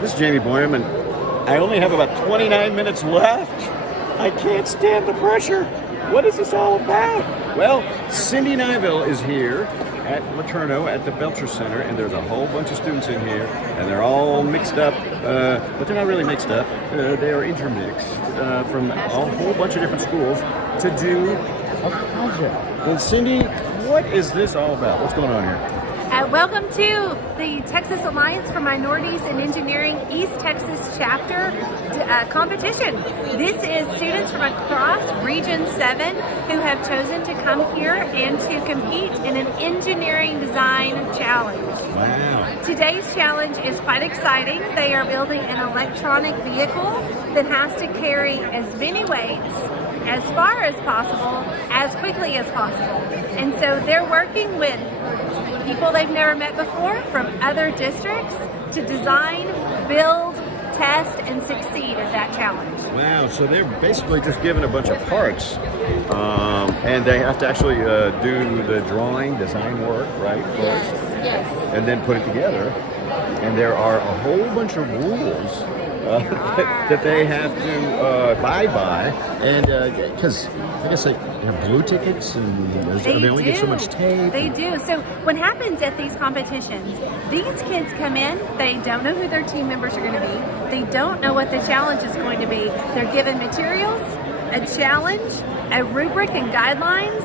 This is Jamie Boyum, and I only have about 29 minutes left. I can't stand the pressure. What is this all about? Well, Cyndi Nyvall is here at Laterno at the Belcher Center, and there's a whole bunch of students in here, and they're all mixed up, but they're not really mixed up. They are intermixed from a whole bunch of different schools to do a project. And Cyndi, what is this all about? What's going on here? Welcome to the Texas Alliance for Minorities in Engineering East Texas Chapter competition. This is students from across Region 7 who have chosen to come here and to compete in an engineering design challenge. Wow. Today's challenge is quite exciting. They are building an electronic vehicle that has to carry as many weights as far as possible, as quickly as possible. And so they're working with people they've never met before from other districts to design, build, test, and succeed at that challenge. Wow, so they're basically just given a bunch of parts, and they have to actually do the drawing, design work, right? Yes. And then put it together. And there are a whole bunch of rules that they have to abide by, and because I guess they have blue tickets and they only get so much tape. They do. So what happens at these competitions, these kids come in, they don't know who their team members are going to be, they don't know what the challenge is going to be. They're given materials, a challenge, a rubric and guidelines,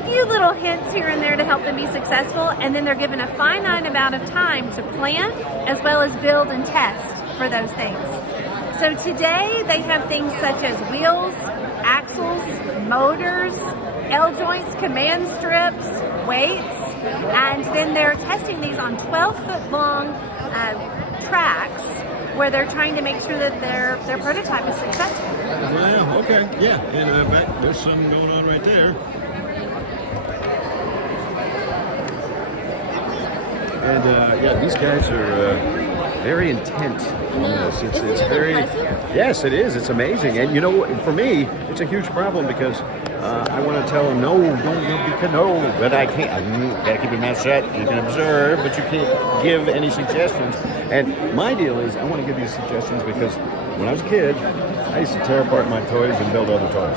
a few little hints here and there to help them be successful, and then they're given a finite amount of time to plan as well as build and test for those things. So today they have things such as wheels, axles, motors, L-joints, command strips, weights, and then they're testing these on 12-foot long tracks where they're trying to make sure that their prototype is successful. Wow, okay, yeah, and back, there's something going on right there. And yeah, these guys are very intent on this. It's very impressive? Yes, it is. It's amazing. And you know, for me, it's a huge problem because I want to tell them no, but I can't. Gotta keep your mouth shut. You can observe, but you can't give any suggestions. And my deal is, I want to give these suggestions because when I was a kid, I used to tear apart my toys and build other toys.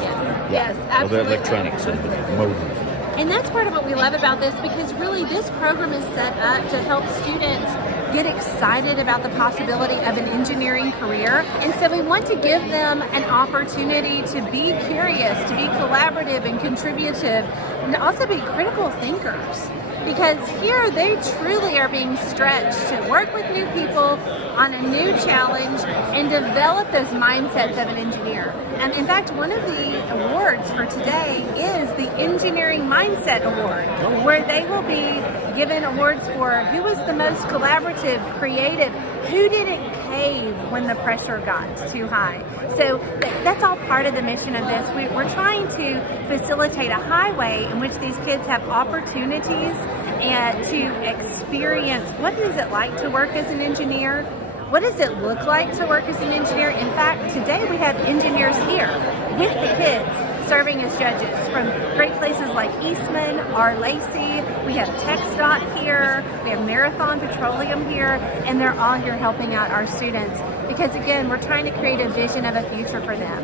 Yes, absolutely. All the electronics and motors. And that's part of what we love about this, because really this program is set up to help students get excited about the possibility of an engineering career. And so we want to give them an opportunity to be curious, to be collaborative and contributive, and also be critical thinkers. Because here they truly are being stretched to work with new people on a new challenge and develop those mindsets of an engineer. And in fact, one of the awards for today is the Engineering Mindset Award, where they will be given awards for who was the most collaborative, creative, who didn't cave when the pressure got too high. So that's all part of the mission of this. We're trying to facilitate a highway in which these kids have opportunities and to experience what is it like to work as an engineer. What does it look like to work as an engineer? In fact, today we have engineers here with the kids serving as judges from great places like Eastman, R. Lacey. We have TxDOT here, we have Marathon Petroleum here, and they're all here helping out our students because, again, we're trying to create a vision of a future for them.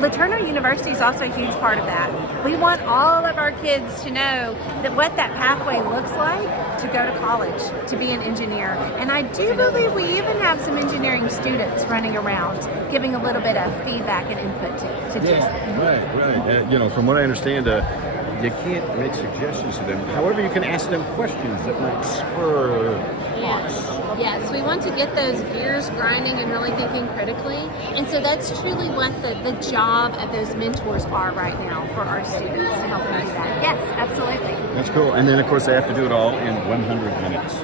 Laterno University is also a huge part of that. We want all of our kids to know that what that pathway looks like to go to college, to be an engineer. And I do believe we even have some engineering students running around, giving a little bit of feedback and input to Yeah, right. You know, from what I understand, you can't make suggestions to them. However, you can ask them questions that might spur thoughts. Yes, we want to get those gears grinding and really thinking critically. And so that's truly what the job of those mentors are right now for our students, to help them do that. Yes, absolutely. That's cool. And then, of course, they have to do it all in 100 minutes.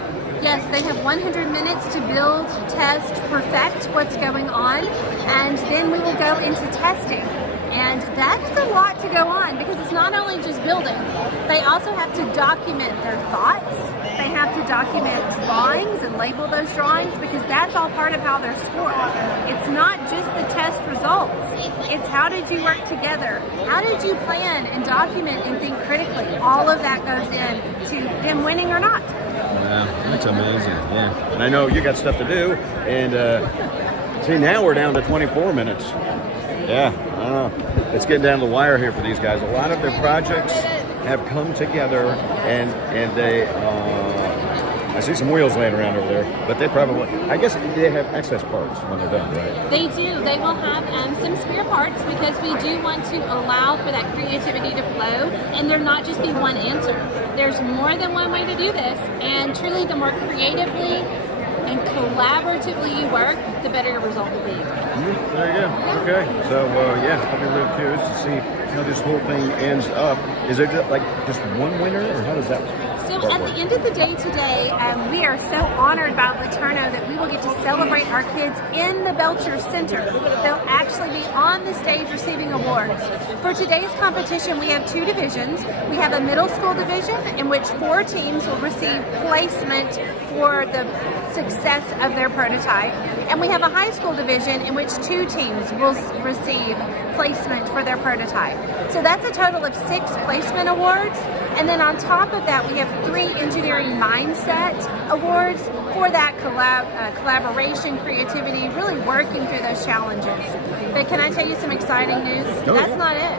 Yes, they have 100 minutes to build, test, perfect what's going on, and then we will go into testing. And that's a lot to go on because it's not only just building. They also have to document their thoughts. They have to document drawings and label those drawings because that's all part of how they're scored. It's not just the test results. It's how did you work together? How did you plan and document and think critically? All of that goes in to them winning or not. Yeah, that's amazing. Yeah, and I know you got stuff to do, and see, now we're down to 24 minutes. Yeah, I don't know. It's getting down the wire here for these guys. A lot of their projects have come together, and they. I see some wheels laying around over there, but they probably, I guess they have excess parts when they're done, right? They do. They will have some spare parts because we do want to allow for that creativity to flow, and there not just be one answer. There's more than one way to do this, and truly the more creatively and collaboratively you work, the better your result will be. There you go. Okay. So, yeah, I'll be really curious to see how this whole thing ends up. Is there just one winner, or how does that work? So at the end of the day today, we are so honored by LeTourneau that we will get to celebrate our kids in the Belcher Center. They'll actually be on the stage receiving awards. For today's competition, we have two divisions. We have a middle school division in which 4 teams will receive placement for the success of their prototype. And we have a high school division in which 2 teams will receive placement for their prototype. So that's a total of 6 placement awards. And then on top of that, we have 3 engineering mindset awards for that collaboration, creativity, really working through those challenges. But can I tell you some exciting news? That's not it.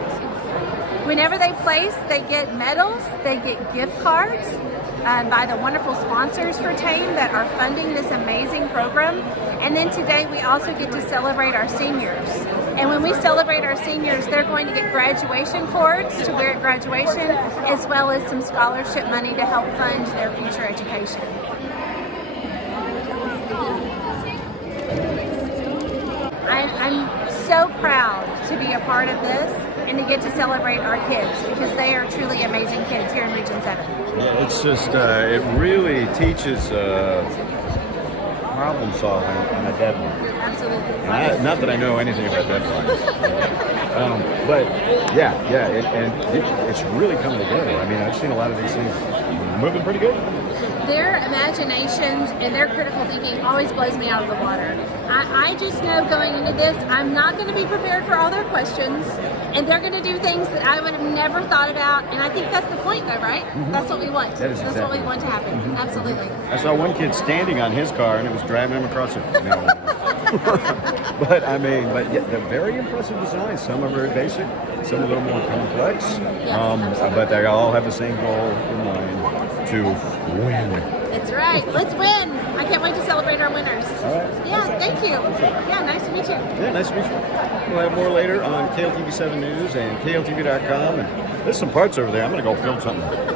Whenever they place, they get medals, they get gift cards by the wonderful sponsors for TAME that are funding this amazing program. And then today we also get to celebrate our seniors. And when we celebrate our seniors, they're going to get graduation cords to wear at graduation, as well as some scholarship money to help fund their future education. I'm so proud to be a part of this and to get to celebrate our kids because they are truly amazing kids here in Region 7. Yeah, it's just, it really teaches problem solving on a deadline. Absolutely. Not that I know anything about deadlines. But it's really coming together. I mean, I've seen a lot of these things moving pretty good. Their imaginations and their critical thinking always blows me out of the water. I just know going into this, I'm not going to be prepared for all their questions, and they're going to do things that I would have never thought about, and I think that's the point though, right? Mm-hmm. That's what we want. That's what we want to happen. Mm-hmm. Absolutely. I saw one kid standing on his car, and it was driving him across it. But they're very impressive designs. Some are very basic, some a little more complex, yes, but they all have the same goal in mind, to win. That's right. Let's win. I can't wait to celebrate our winners. All right. Yeah, thank you. Yeah, nice to meet you. Yeah, nice to meet you. We'll have more later on KLTV7 News and KLTV.com. And there's some parts over there. I'm going to go film something.